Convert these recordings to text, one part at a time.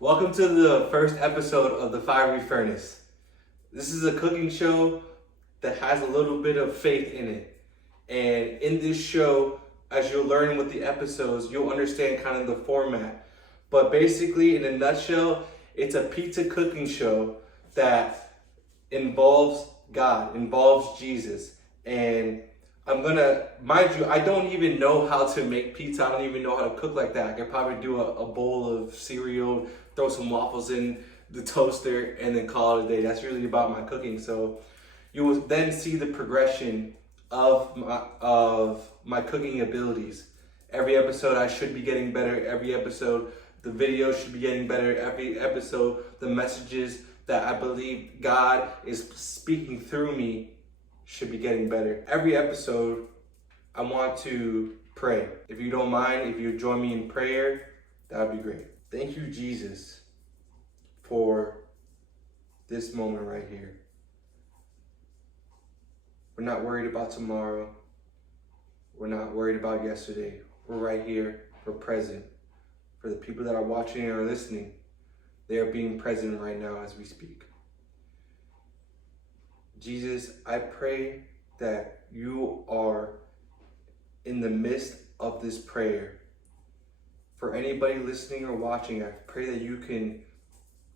Welcome to the first episode of The Fiery Furnace. This is a cooking show that has a little bit of faith in it. And in this show, as you'll learn with the episodes, you'll understand kind of the format. But basically, in a nutshell, it's a pizza cooking show that involves God, involves Jesus. And mind you, I don't even know how to make pizza. I don't even know how to cook like that. I could probably do a bowl of cereal, throw some waffles in the toaster, and then call it a day. That's really about my cooking. So you will then see the progression of my cooking abilities. Every episode I should be getting better. Every episode the video should be getting better. Every episode the messages that I believe God is speaking through me should be getting better. Every episode I want to pray. If you don't mind, if you join me in prayer, that would be great. Thank you, Jesus, for this moment right here. We're not worried about tomorrow. We're not worried about yesterday. We're right here. We're present. For the people that are watching or listening, they are being present right now as we speak. Jesus, I pray that you are in the midst of this prayer. For anybody listening or watching, I pray that you can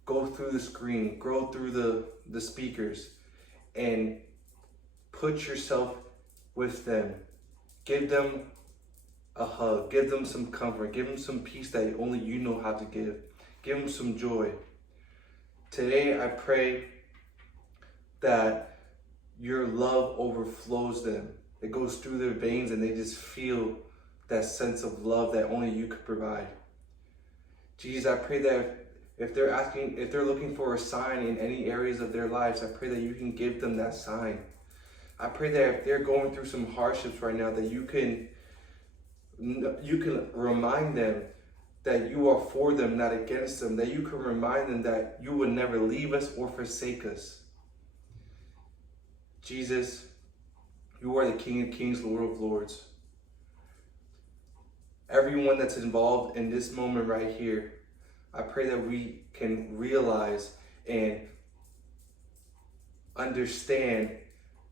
go through the screen, go through the speakers, and put yourself with them. Give them a hug, give them some comfort, give them some peace that only you know how to give. Give them some joy. Today, I pray that your love overflows them. It goes through their veins and they just feel that sense of love that only you could provide. Jesus, I pray that if they're looking for a sign in any areas of their lives, I pray that you can give them that sign. I pray that if they're going through some hardships right now, that you can remind them that you are for them, not against them, that you can remind them that you would never leave us or forsake us. Jesus, you are the King of Kings, Lord of Lords. Everyone that's involved in this moment right here, I pray that we can realize and understand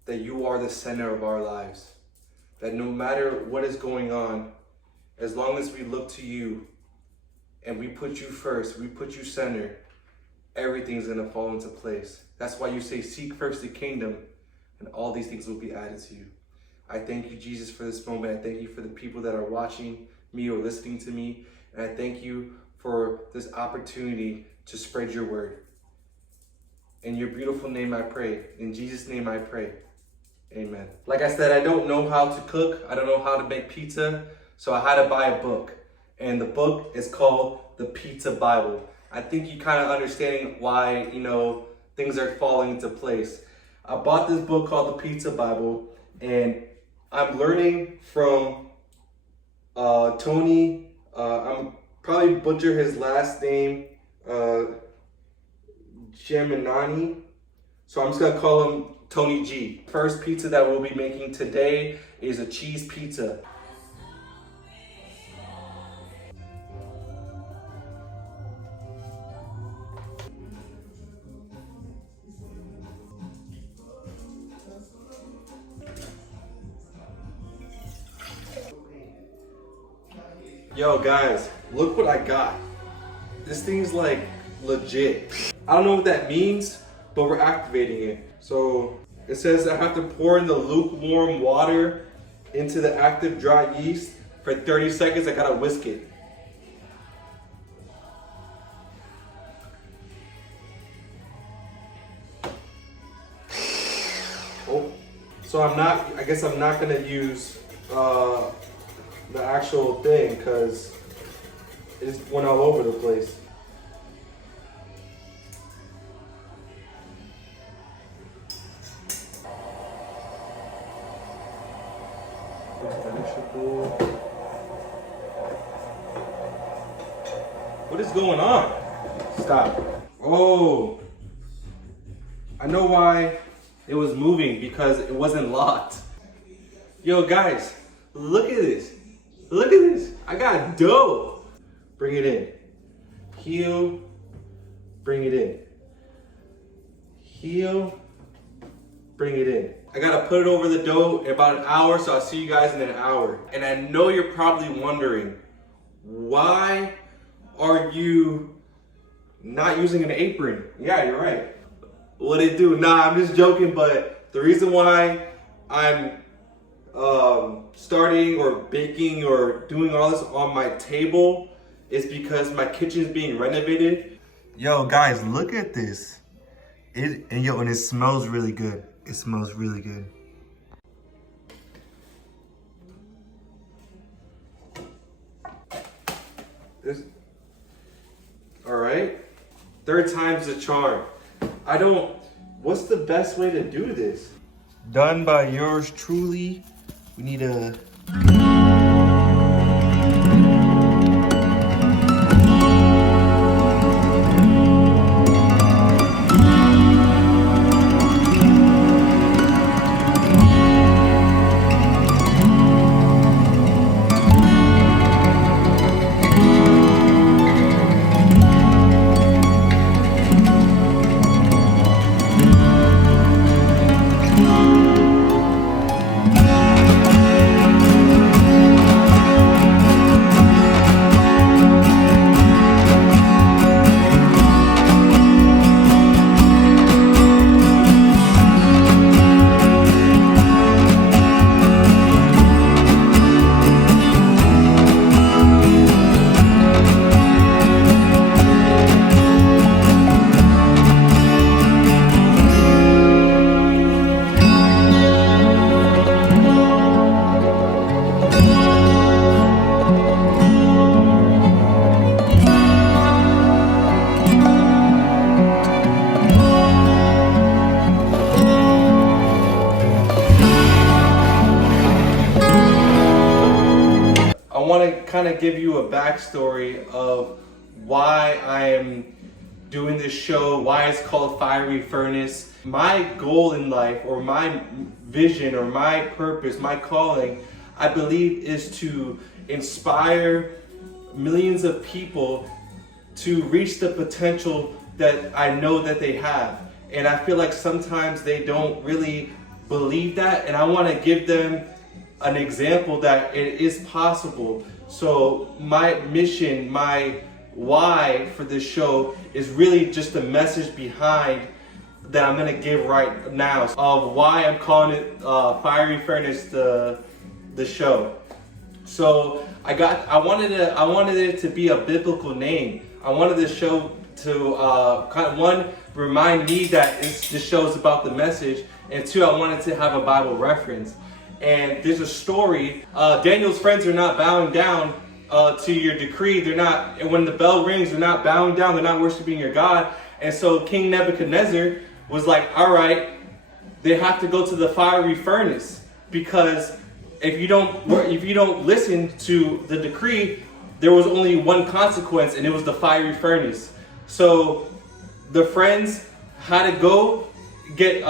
that you are the center of our lives. That no matter what is going on, as long as we look to you and we put you first, we put you center, everything's gonna fall into place. That's why you say, seek first the kingdom, and all these things will be added to you. I thank you, Jesus, for this moment. I thank you for the people that are watching me or listening to me. And I thank you for this opportunity to spread your word. In your beautiful name I pray. In Jesus' name I pray. Amen. Like I said, I don't know how to cook. I don't know how to make pizza. So I had to buy a book. And the book is called The Pizza Bible. I think you kind of understanding why, things are falling into place. I bought this book called The Pizza Bible, and I'm learning from Tony. I'm probably butcher his last name, Geminani. So I'm just gonna call him Tony G. First pizza that we'll be making today is a cheese pizza. Yo guys, look what I got. This thing's like legit. I don't know what that means, but we're activating it. So it says I have to pour in the lukewarm water into the active dry yeast for 30 seconds. I gotta whisk it. Oh, so I guess I'm not gonna use the actual thing because it just went all over the place. What is going on? Stop. Oh, I know why it was moving, because it wasn't locked. Yo guys, look at this. Look at this. I got dough. Bring it in. Heel bring it in. Heel, bring it in. I gotta put it over the dough in about an hour, so I'll see you guys in an hour. And I know you're probably wondering, why are you not using an apron? Yeah, you're right. What it do? Nah, I'm just joking, but the reason why I'm starting or baking or doing all this on my table is because my kitchen is being renovated. Yo, guys, look at this. And it smells really good. It smells really good. All right. Third time's the charm. What's the best way to do this? Done by yours truly. We need a... I want to kind of give you a backstory of why I am doing this show, why it's called Fiery Furnace. My goal in life, or my vision, or my purpose, my calling, I believe, is to inspire millions of people to reach the potential that I know that they have. And I feel like sometimes they don't really believe that, and I want to give them an example that it is possible. So my mission, my why for this show is really just the message behind that I'm gonna give right now of why I'm calling it Fiery Furnace, the show. So I wanted it to be a biblical name. I wanted the show to one, remind me that this show is about the message, and two, I wanted to have a Bible reference. And there's a story. Daniel's friends are not bowing down to your decree. They're not, and when the bell rings, they're not bowing down. They're not worshiping your God. And so King Nebuchadnezzar was like, all right, they have to go to the fiery furnace, because if you don't listen to the decree, there was only one consequence, and it was the fiery furnace. So the friends had to go get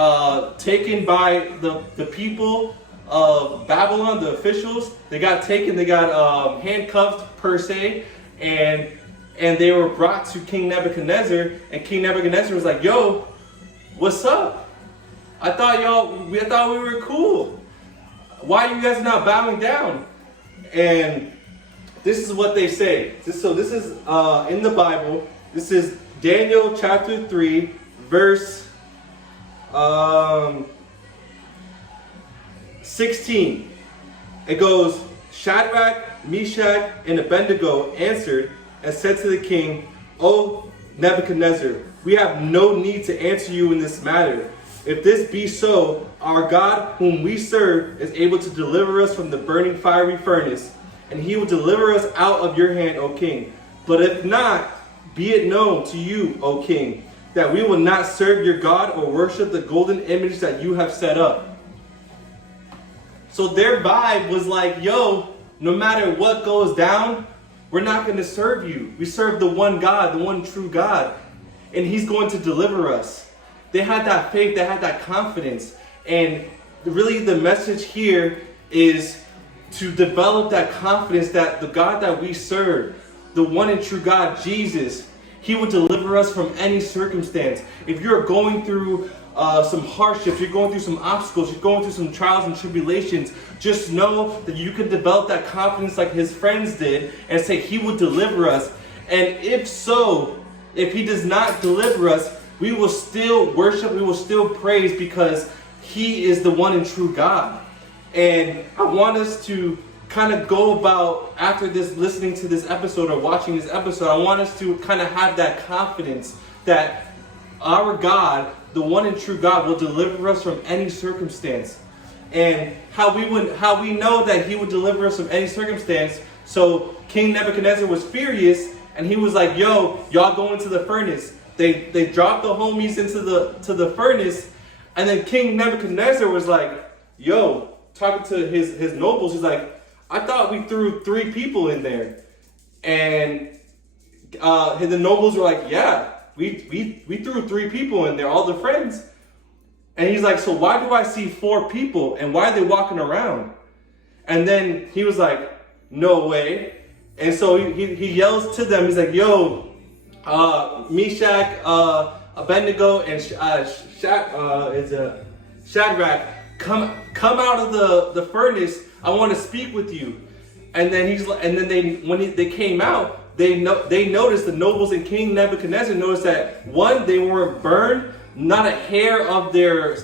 taken by the people of Babylon, the officials. They got taken, they got handcuffed per se, and they were brought to King Nebuchadnezzar, and King Nebuchadnezzar was like, yo, what's up? I thought we were cool. Why are you guys not bowing down? And this is what they say. This is in the Bible. This is Daniel chapter 3, verse 16. It goes, Shadrach, Meshach, and Abednego answered and said to the king, O Nebuchadnezzar, we have no need to answer you in this matter. If this be so, our God whom we serve is able to deliver us from the burning fiery furnace, and he will deliver us out of your hand, O king. But if not, be it known to you, O king, that we will not serve your God or worship the golden image that you have set up. So their vibe was like, yo, no matter what goes down, we're not going to serve you. We serve the one God, the one true God, and he's going to deliver us. They had that faith, they had that confidence. And really the message here is to develop that confidence that the God that we serve, the one and true God, Jesus, He will deliver us from any circumstance. If you're going through some hardships, you're going through some obstacles, you're going through some trials and tribulations, just know that you can develop that confidence like his friends did and say he will deliver us. And if so, if he does not deliver us, we will still worship, we will still praise, because he is the one and true God. And I want us to kind of go about, after this, listening to this episode or watching this episode, I want us to kind of have that confidence that our God, the one and true God, will deliver us from any circumstance. And how we know that he would deliver us from any circumstance. So King Nebuchadnezzar was furious, and he was like, yo, y'all go into the furnace. They dropped the homies into the furnace, and then King Nebuchadnezzar was like, yo, talking to his nobles, he's like, I thought we threw 3 people in there. And the nobles were like, yeah, we threw 3 people in there, all the friends. And he's like, so why do I see 4 people, and why are they walking around? And then he was like, no way. And so he yells to them, he's like, yo, Meshach, Abednego, and Shadrach, come out of the furnace. I want to speak with you. And then they came out, they noticed, the nobles and King Nebuchadnezzar noticed that, one, they weren't burned, not a hair of their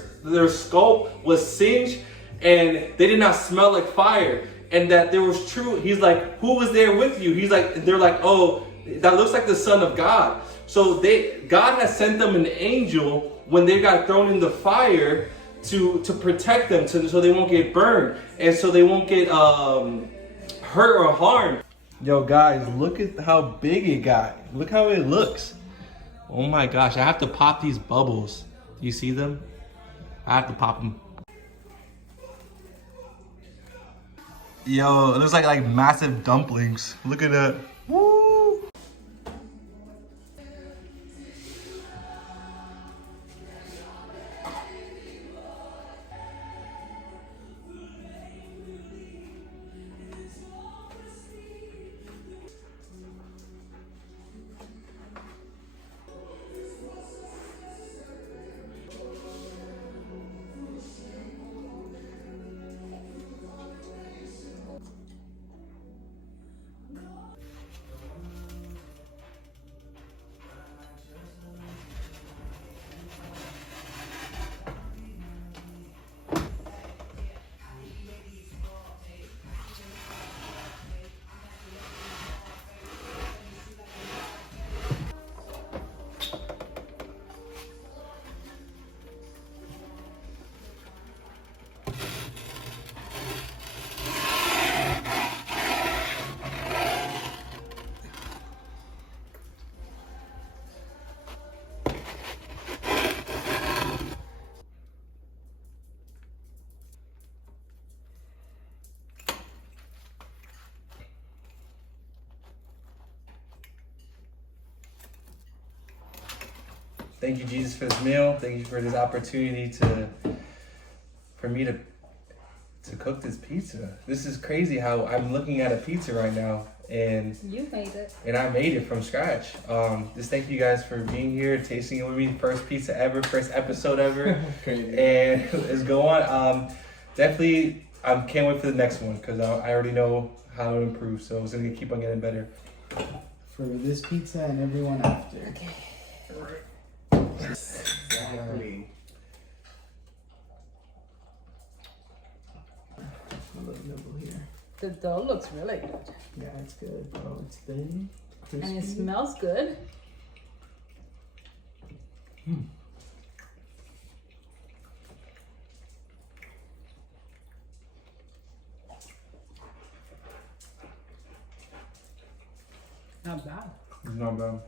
scalp was singed, and they did not smell like fire. And that there was true. He's like, who was there with you? He's like, they're like, oh, that looks like the Son of God. So God has sent them an angel when they got thrown in the fire to protect them, so they won't get burned, and so they won't get hurt or harmed. Yo, guys, look at how big it got. Look how it looks. Oh my gosh, I have to pop these bubbles. Do you see them? I have to pop them. Yo, it looks like massive dumplings. Look at that. Woo! Thank you, Jesus, for this meal. Thank you for this opportunity for me to cook this pizza. This is crazy how I'm looking at a pizza right now, and you made it. And I made it from scratch. Just thank you guys for being here, tasting it with me. First pizza ever, first episode ever. Crazy. And let's go on. Definitely, I can't wait for the next one, because I already know how to improve. So it's gonna keep on getting better. For this pizza and everyone after. Okay. Exactly. A little nibble here. The dough looks really good. Yeah, it's good, bro. It's thin, crispy. And it smells good. Not bad. It's not bad.